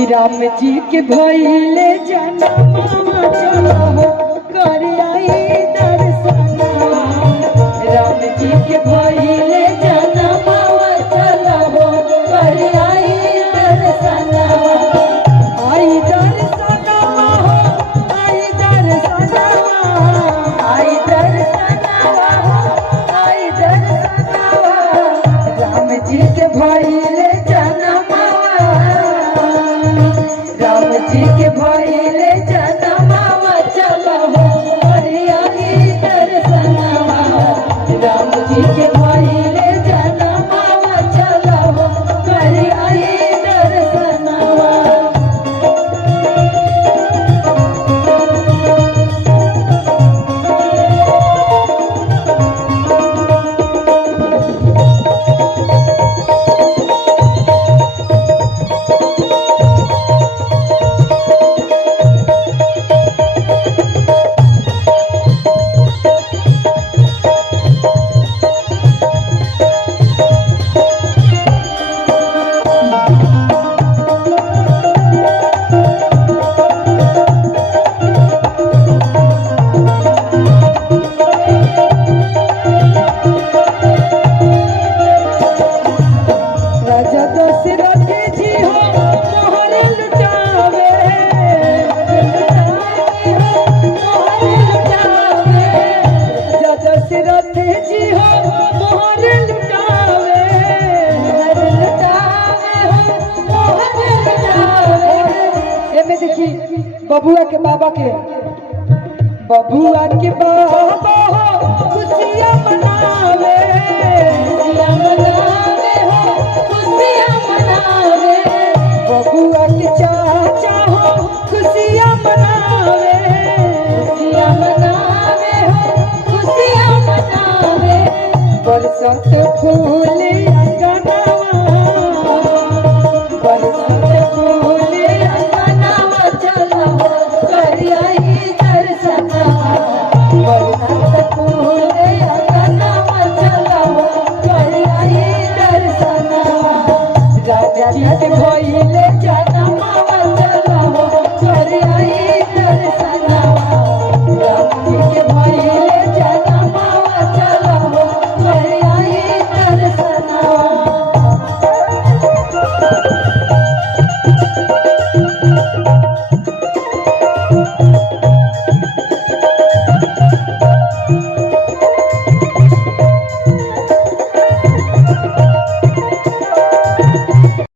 कि राम जी के भइले जनमवा चलो कर आई दर्शनवा। राम जी के भइले जनमवा चलो कर आई दर्शनवा। आई दर्शनवा हो आई दर्शनवा। आई दर्शनवा हो आई दर्शनवा। राम जी के भइले राम जी के भइले जनमवा चलो कर आई दर्शनवा। राम जी के भइले जनमवा चलो कर आई दर्शनवा। बबुआ के बाबा के बबुआ के बाबा खुशियां मनावे। खुशियां मनावे हो खुशियां मनावे। बबुआ के चाचा हो खुशियां मनावे। खुशियां मनावे हो खुशियां मनावे। बरसत फूल अंगनवा बरसत फूल अंगनवा चलो कर आई दर्शनवा। बरसत फूल अंगनवा चलो कर आई दर्शनवा। राजा जी के